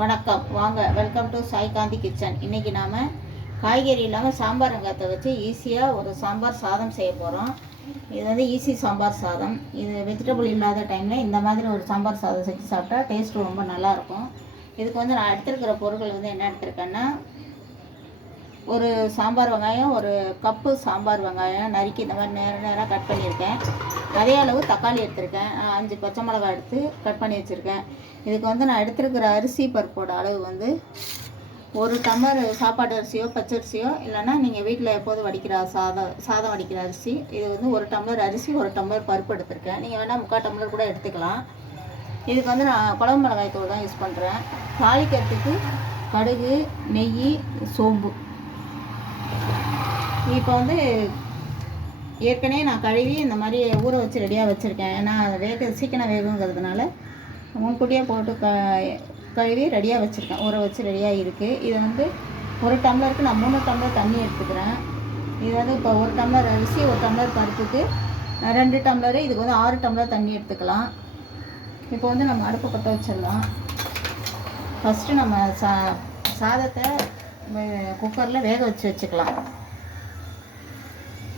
வணக்கம். வாங்க welcome to Sai Kanthi kitchen இன்றைக்கி நாம் காய்கறி இல்லாமல் சாம்பார் வெங்காயத்தை வச்சு ஈஸியாக ஒரு சாம்பார் சாதம் செய்ய போகிறோம் இது வந்து ஈஸி சாம்பார் சாதம். இது வெஜிடபிள் இல்லாத டைமில் இந்த மாதிரி ஒரு சாம்பார் சாதம் செஞ்சு சாப்பிட்டா டேஸ்ட்டு ரொம்ப நல்லாயிருக்கும் இதுக்கு வந்து நான் எடுத்துருக்கிற பொருட்கள் வந்து என்ன எடுத்திருக்கேன்னா ஒரு சாம்பார் வெங்காயம் ஒரு கப்பு சாம்பார் வெங்காயம் நறுக்கி இந்த மாதிரி நேர நேராக கட் பண்ணியிருக்கேன். அதே அளவு தக்காளி எடுத்திருக்கேன். அஞ்சு பச்சை மிளகாய் எடுத்து கட் பண்ணி வச்சுருக்கேன். இதுக்கு வந்து நான் எடுத்திருக்கிற அரிசி பருப்போட அளவு வந்து ஒரு டம்ளர் சாப்பாடு அரிசியோ பச்சரிசியோ இல்லைன்னா நீங்கள் வீட்டில் எப்போதும் வடிக்கிற சாதம் சாதம் வடிக்கிற அரிசி இது வந்து ஒரு டம்ளர் அரிசி ஒரு டம்ளர் பருப்பு எடுத்திருக்கேன். நீங்கள் வேணால் முக்கால் டம்ளர் கூட எடுத்துக்கலாம். இதுக்கு வந்து நான் குழம்பு மிளகாய் தூள் தான் யூஸ் பண்ணுறேன் தாளிக்கிறதுக்கு கடுகு நெய் சோம்பு. இப்போ வந்து ஏற்கனவே நான் கழுவி இந்த மாதிரி ஊற வச்சு ரெடியாக வச்சுருக்கேன். ஏன்னா வேக சீக்கிரம் வேகுங்கிறதுனால முன்கூட்டியே போட்டு க கழுவி ரெடியாக வச்சுருக்கேன். ஊற வச்சு ரெடியாக இருக்குது இது வந்து ஒரு டம்ளருக்கு நான் மூணு டம்ளர் தண்ணி எடுத்துக்கிறேன். இது வந்து இப்போ ஒரு டம்ளர் அரிசி ஒரு டம்ளர் பருப்புக்கு ரெண்டு டம்ளரு இதுக்கு வந்து ஆறு டம்ளர் தண்ணி எடுத்துக்கலாம். இப்போ வந்து நம்ம அடுப்பு பற்ற வச்சிடலாம். ஃபஸ்ட்டு நம்ம சா சாதத்தை குக்கரில் வேக வச்சு வச்சுக்கலாம்.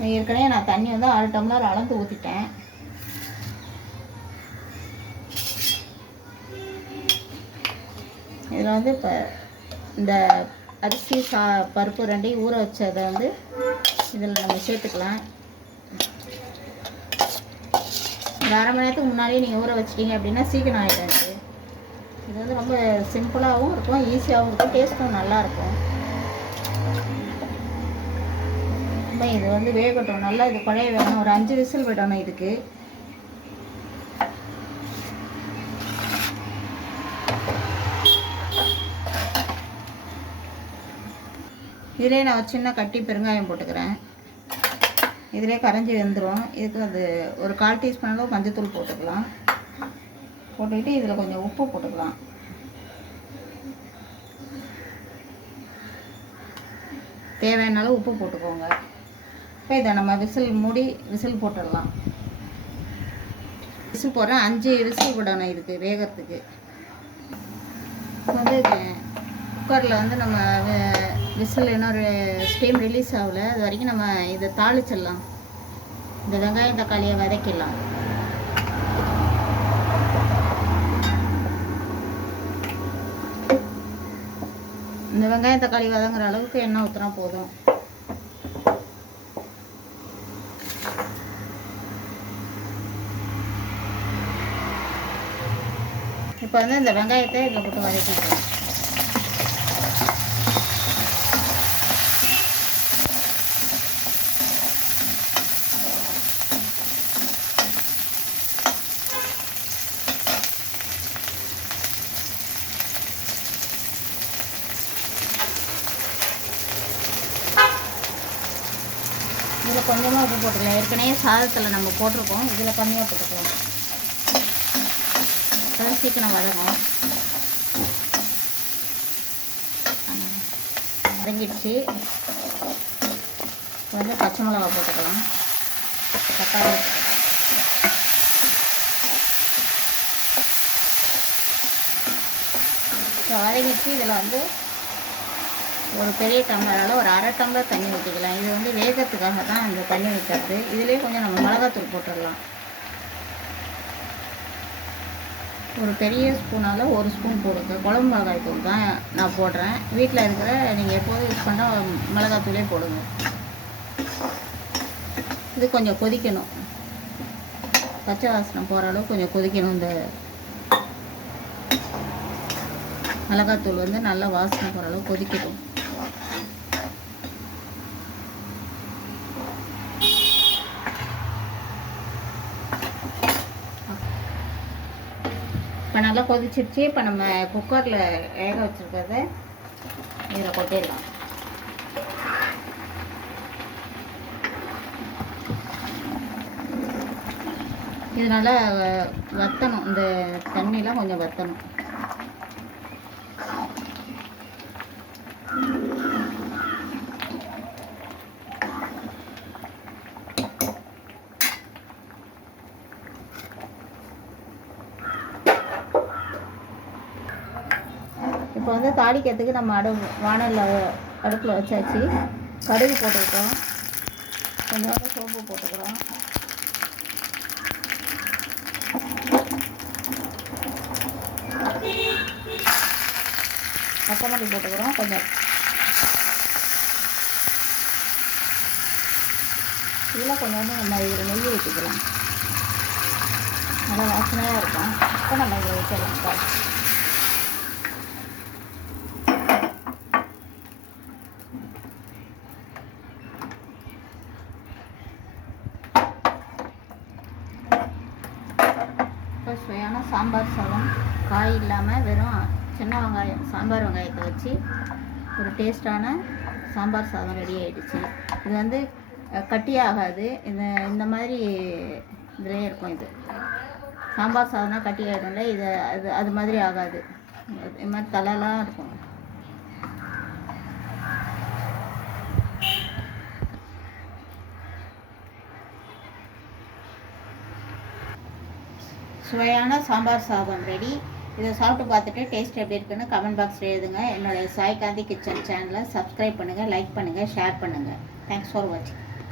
ஏற்கனவே நான் தண்ணி வந்து ஆறு டம்ளர் அளந்து ஊற்றிட்டேன் இதில் வந்து இப்போ இந்த அரிசி சா பருப்பு ரெண்டையும் ஊற வச்சதை வந்து இதில் நம்ம சேர்த்துக்கலாம். இந்த அரை மணி நேரத்துக்கு முன்னாடியே நீங்கள் ஊற வச்சிட்டிங்க அப்படின்னா சீக்கிரம் ஆகிடாது இது வந்து ரொம்ப சிம்பிளாகவும் இருக்கும் ஈஸியாகவும் இருக்கும் டேஸ்ட்டும் நல்லாயிருக்கும் ரொம்ப இது வந்து வேகட்டும். நல்லா இது குழைய வேணும் ஒரு அஞ்சு விசில் விடணும் இதுக்கு. இதிலே நான் ஒரு சின்ன கட்டி பெருங்காயம் போட்டுக்கிறேன். இதிலே கரைஞ்சி வெந்துடும் இதுக்கு அது ஒரு கால் டீஸ்பூன் அளவு மஞ்சத்தூள் போட்டுக்கலாம். போட்டுக்கிட்டு இதில் கொஞ்சம் உப்பு போட்டுக்கலாம். தேவையான அளவு உப்பு போட்டுக்கோங்க. இப்போ இதை நம்ம விசில் மூடி விசில் போட்டுடலாம். விசில் போடுறேன் அஞ்சு விசில் விடணும் இதுக்கு வேகிறதுக்கு வந்து குக்கரில் வந்து நம்ம விசில் இன்னொரு ஸ்டீம் ரிலீஸ் ஆகலை. அது வரைக்கும் நம்ம இதை தாளிச்சிடலாம். இந்த வெங்காயம் தக்காளியை வதக்கிடலாம். இந்த வெங்காயம் தக்காளி வதங்குற அளவுக்கு எண்ணெய் ஊற்றினா போதும். இப்போ வந்து இந்த வெங்காயத்தை இதில் போட்டு வதக்கிக்கலாம் இதில் கொஞ்சமாக உப்பு போட்டுக்கலாம். ஏற்கனவே சாதத்தில் நம்ம போட்டிருக்கோம். இதில் கம்மியாக போட்டுக்கலாம். அதான் சீக்கிரம் வதங்கும். வதங்கிடுச்சு. இப்போ வந்து பச்சை மிளகா போட்டுக்கலாம். தக்காளி வதங்கிச்சு இதில் வந்து ஒரு பெரிய டம்ளரால் ஒரு அரை டம்ளர் தண்ணி ஊற்றிக்கலாம் இது வந்து வேகத்துக்காக தான் இந்த தண்ணி வைக்கிறது இதுலேயே கொஞ்சம் நம்ம மிளகாத்தூள் போட்டுடலாம். ஒரு பெரிய ஸ்பூனால் ஒரு ஸ்பூன் போடுங்க. குழம்பு மிளகாய் தூள் தான் நான் போடுறேன். வீட்டில் இருக்கிற நீங்கள் எப்போதும் யூஸ் பண்ணால் மிளகாத்தூளே போடுங்க. இது கொஞ்சம் கொதிக்கணும். பச்சை வாசனை போகிற அளவுக்கு கொஞ்சம் கொதிக்கணும் இந்த மிளகாத்தூள் வந்து நல்லா வாசனை போகிற அளவுக்கு கொதிக்கணும் இப்போ நல்லா கொதிச்சிருச்சு. இப்போ நம்ம குக்கரில் வேக வச்சுருக்கிறத இதில் கொட்டிடலாம். இது நல்லா வத்தணும். இந்த தண்ணிலாம் கொஞ்சம் வத்தணும். இப்போ வந்து தாளிக்கிறதுக்கு நம்ம அடு வானலில் அடுப்பில் வச்சாச்சு. கடுகு போட்டுக்கிட்டோம். கொஞ்சோண்டு சோப்பு போட்டுக்கிறோம். கொத்தமல்லி போட்டுக்கிறோம் கொஞ்சம். இதில் கொஞ்சோண்டு நம்ம இதில் நெய் ஊற்றிக்கலாம். நல்லா வாசனையாக இருக்கும். இப்போ நம்ம இதில் வச்சிடலாம் சுவையான சாம்பார் சாதம். காய் இல்லாமல் வெறும் சின்ன வெங்காயம் சாம்பார் வெங்காயத்தை வச்சு ஒரு டேஸ்டான சாம்பார் சாதம் ரெடி ஆகிடுச்சு இது வந்து அஹ், கட்டி ஆகாது. இந்த இந்த மாதிரி இதிலே இருக்கும் இது. சாம்பார் சாதம்னா கட்டி ஆகிடும்ல இது அது அது மாதிரி ஆகாது. இது மாதிரி தலைலாம் இருக்கும். சுவையான சாம்பார் சாதம் ரெடி இதை சாப்பிட்டு பார்த்துட்டு டேஸ்ட் எப்படி இருக்குன்னு கமெண்ட் பாக்ஸில் எழுதுங்க. என்னுடைய சாய்காந்தி கிச்சன் சேனலை சப்ஸ்கிரைப் பண்ணுங்கள் லைக் பண்ணுங்கள் ஷேர் பண்ணுங்கள் தேங்க்ஸ் ஃபார் வாட்சிங்